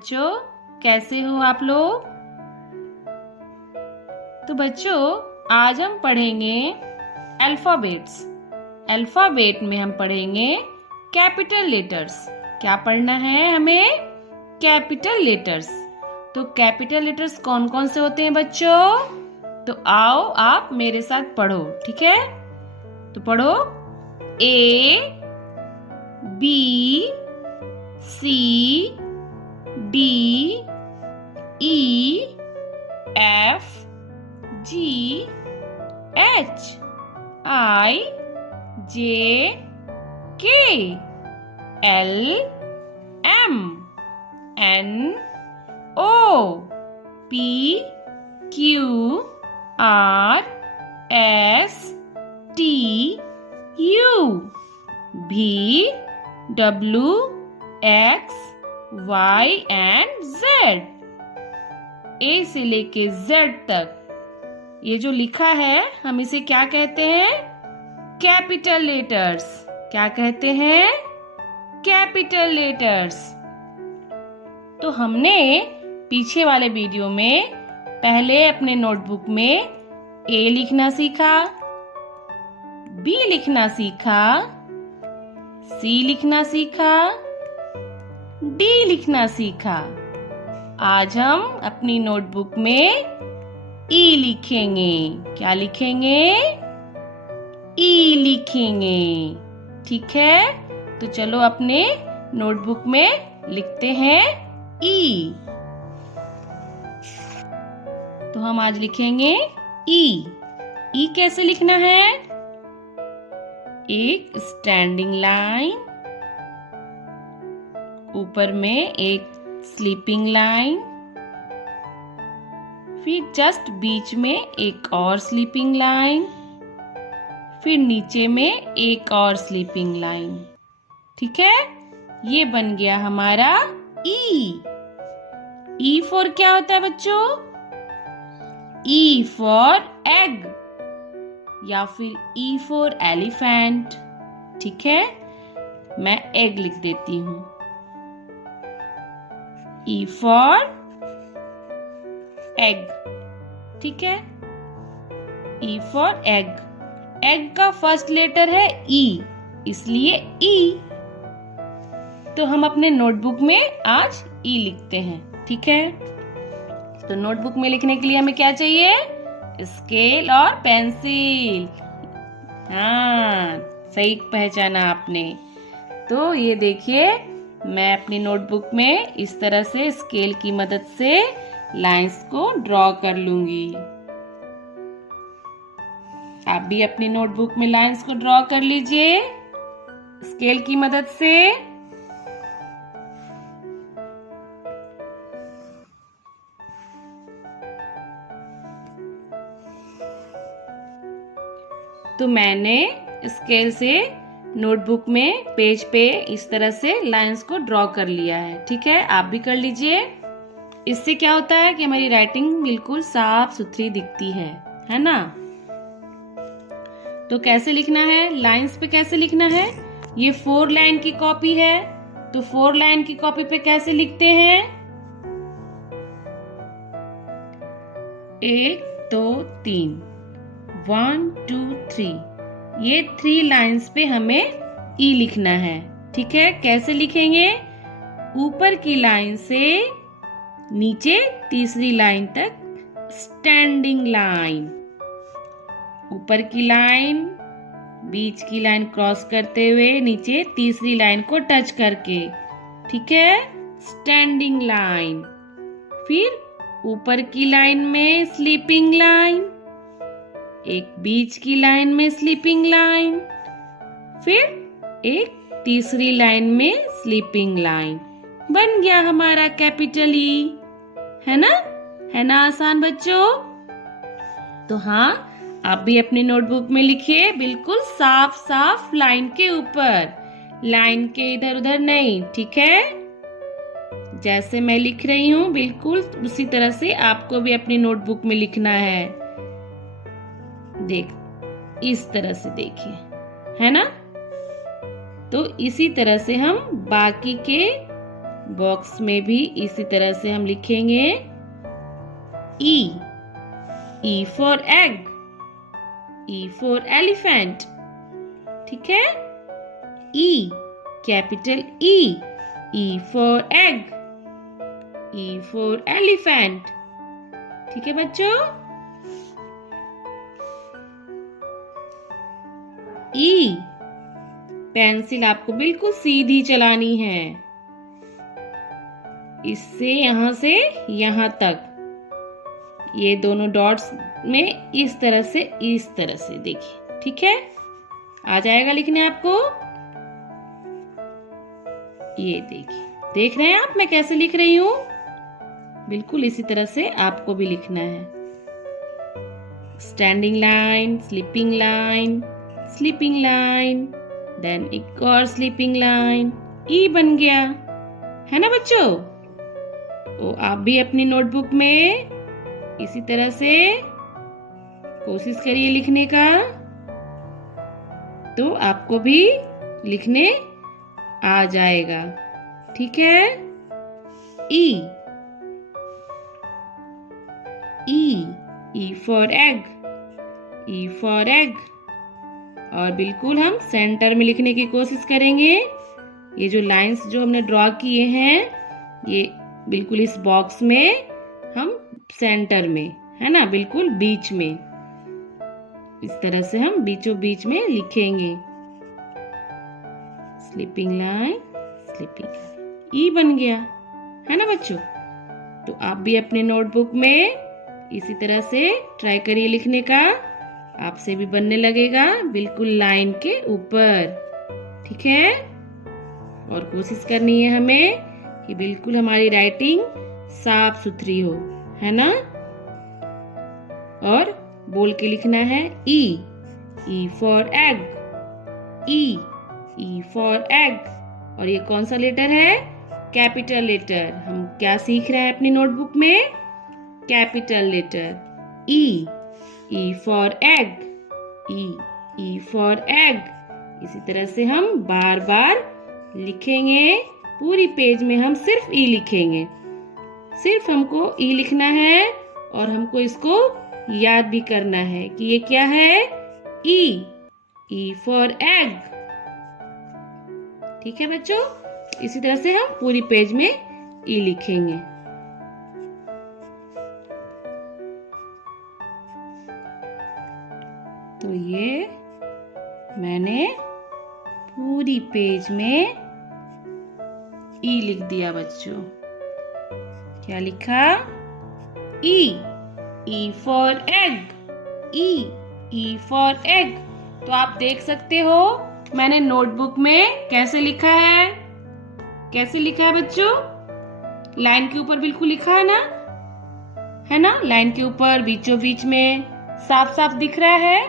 बच्चों, कैसे हो आप लोग? तो बच्चों, आज हम पढ़ेंगे अल्फाबेट्स। अल्फाबेट में हम पढ़ेंगे कैपिटल लेटर्स। क्या पढ़ना है हमें? Capital letters. तो कैपिटल लेटर्स कौन कौन से होते हैं बच्चों? तो आओ आप मेरे साथ पढ़ो, ठीक है? तो पढ़ो। A, B, C, D, E, F, G, H, I, J, K, L, M, N, O, P, Q, R, S, T, U, V, W, X, Y and Z। A से लेके Z तक ये जो लिखा है, हम इसे क्या कहते हैं? Capital letters. क्या कहते हैं? Capital letters. तो हमने पीछे वाले वीडियो में पहले अपने नोटबुक में A लिखना सीखा, B लिखना सीखा, C लिखना सीखा, D लिखना सीखा। आज हम अपनी नोटबुक में E लिखेंगे। क्या लिखेंगे? E लिखेंगे। ठीक है? तो चलो अपने नोटबुक में लिखते हैं E। तो हम आज लिखेंगे E। E कैसे लिखना है? एक स्टैंडिंग लाइन, ऊपर में एक स्लीपिंग लाइन, फिर जस्ट बीच में एक और स्लीपिंग लाइन, फिर नीचे में एक और स्लीपिंग लाइन। ठीक है? ये बन गया हमारा ई। ई फॉर क्या होता है बच्चों? ई फॉर एग या फिर ई फॉर एलिफेंट। ठीक है? मैं एग लिख देती हूं। ई फॉर एग। ठीक है? E for egg. एग का फर्स्ट लेटर है ई, इसलिए ई। तो हम अपने नोटबुक में आज ई लिखते हैं। ठीक है? तो नोटबुक में लिखने के लिए हमें क्या चाहिए? स्केल और पेंसिल। हाँ, सही पहचाना आपने। तो ये देखिए, मैं अपनी नोटबुक में इस तरह से स्केल की मदद से लाइंस को ड्रॉ कर लूंगी। आप भी अपनी नोटबुक में लाइंस को ड्रॉ कर लीजिए स्केल की मदद से। तो मैंने स्केल से नोटबुक में पेज पे इस तरह से लाइंस को ड्रॉ कर लिया है। ठीक है? आप भी कर लीजिए। इससे क्या होता है कि हमारी राइटिंग बिल्कुल साफ सुथरी दिखती है ना? तो कैसे लिखना है? लाइंस पे कैसे लिखना है? ये 4 लाइन की कॉपी है, तो 4 लाइन की कॉपी पे कैसे लिखते हैं? 1 2 3, 1 2 3। ये 3 लाइंस पे हमें ई लिखना है। ठीक है? कैसे लिखेंगे? ऊपर की लाइन से नीचे तीसरी लाइन तक स्टैंडिंग लाइन। ऊपर की लाइन, बीच की लाइन क्रॉस करते हुए नीचे तीसरी लाइन को टच करके। ठीक है? Standing line. फिर ऊपर की लाइन में स्लीपिंग लाइन, एक बीच की लाइन में स्लीपिंग लाइन, फिर एक तीसरी लाइन में स्लीपिंग लाइन। बन गया हमारा कैपिटल ई। है ना? है ना आसान बच्चों? तो हाँ, आप भी अपनी नोटबुक में लिखिए बिल्कुल साफ साफ लाइन के ऊपर, लाइन के इधर उधर नहीं। ठीक है? जैसे मैं लिख रही हूँ बिल्कुल उसी तरह से आपको भी अपनी नोटबुक में लिखना है। देख, इस तरह से देखिए, है ना? तो इसी तरह से हम बाकी के बॉक्स में भी इसी तरह से हम लिखेंगे E. E for egg, E for elephant. ठीक है, E, capital E for egg, E for elephant. ठीक है बच्चों, ई। पेंसिल आपको बिल्कुल सीधी चलानी है, इससे यहां से यहां तक, ये दोनों डॉट्स में इस तरह से देखिए। ठीक है, आ जाएगा लिखने आपको। ये देखिए, देख रहे हैं आप मैं कैसे लिख रही हूं? बिल्कुल इसी तरह से आपको भी लिखना है। Standing line, sleeping line, sleeping line, then एक और स्लीपिंग लाइन, ई बन गया, है ना बच्चों? तो आप भी अपनी नोटबुक में इसी तरह से कोशिश करिए लिखने का, तो आपको भी लिखने आ जाएगा। ठीक है, E, E for egg, E for egg. और बिल्कुल हम सेंटर में लिखने की कोशिश करेंगे। ये जो लाइंस जो हमने ड्रॉ किए हैं, ये बिल्कुल इस बॉक्स में हम सेंटर में, है ना, बिल्कुल बीच में, इस तरह से हम बीचों बीच में लिखेंगे। स्लीपिंग लाइन, स्लीपिंग लाइन, ई बन गया, है ना बच्चों? तो आप भी अपने नोटबुक में इसी तरह से ट्राई करिए लिखने का, आपसे भी बनने लगेगा बिल्कुल लाइन के ऊपर। ठीक है, और कोशिश करनी है हमें कि बिल्कुल हमारी राइटिंग साफ सुथरी हो, है ना? और बोल के लिखना है E for egg, E for egg. और ये कौन सा लेटर है? Capital letter. हम क्या सीख रहे हैं अपनी नोटबुक में? Capital letter E for egg, E for egg. इसी तरह से हम बार बार लिखेंगे। पूरी पेज में हम सिर्फ ई लिखेंगे, सिर्फ हमको ई लिखना है, और हमको इसको याद भी करना है कि ये क्या है? E for egg. ठीक है बच्चों, इसी तरह से हम पूरी पेज में ई लिखेंगे। तो ये मैंने पूरी पेज में ई लिख दिया बच्चों। क्या लिखा? ई for egg, E for egg. तो आप देख सकते हो मैंने नोटबुक में कैसे लिखा है। कैसे लिखा है बच्चों? लाइन के ऊपर बिल्कुल लिखा है ना, है ना? लाइन के ऊपर बीचों बीच में साफ साफ दिख रहा है।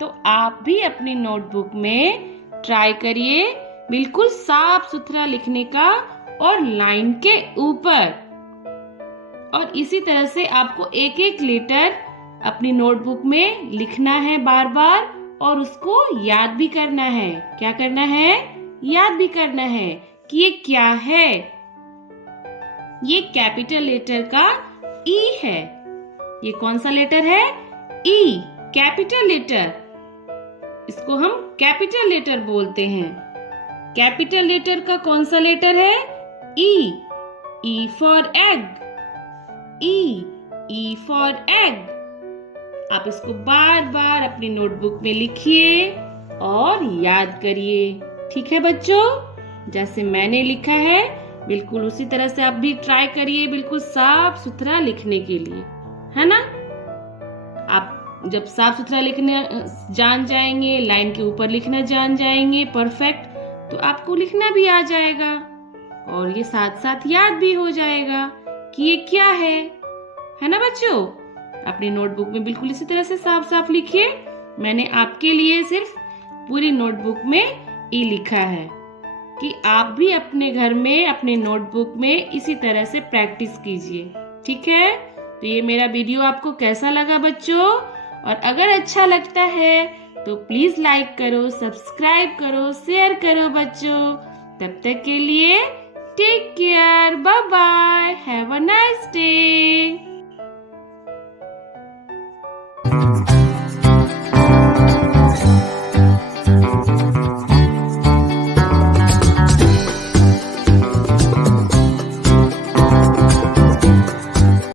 तो आप भी अपनी नोटबुक में ट्राई करिए बिल्कुल साफ सुथरा लिखने का, और लाइन के ऊपर। और इसी तरह से आपको एक एक लेटर अपनी नोटबुक में लिखना है बार बार, और उसको याद भी करना है। क्या करना है? याद भी करना है कि ये क्या है। ये कैपिटल लेटर का ई है। ये कौन सा लेटर है? E, capital letter. इसको हम कैपिटल लेटर बोलते हैं। कैपिटल लेटर का कौन सा लेटर है? E for egg, E for egg. आप इसको बार बार अपनी नोटबुक में लिखिए और याद करिए। ठीक है बच्चों, जैसे मैंने लिखा है बिल्कुल उसी तरह से आप भी ट्राई करिए, बिल्कुल साफ सुथरा लिखने के लिए, है ना? आप जब साफ सुथरा लिखने जान जाएंगे, लाइन के ऊपर लिखना जान जाएंगे परफेक्ट, तो आपको लिखना भी आ जाएगा, और ये साथ साथ याद भी हो जाएगा कि ये क्या है ना बच्चों? अपनी नोटबुक में बिल्कुल इसी तरह से साफ साफ लिखिए। मैंने आपके लिए सिर्फ पूरी नोटबुक में ई लिखा है, कि आप भी अपने घर में अपने नोटबुक में इसी तरह से प्रैक्टिस कीजिए। ठीक है, तो ये मेरा वीडियो आपको कैसा लगा बच्चों? और अगर अच्छा लगता है तो प्लीज लाइक करो, सब्सक्राइब करो, शेयर करो बच्चों। तब तक के लिए Take care. Bye bye. Have a nice day.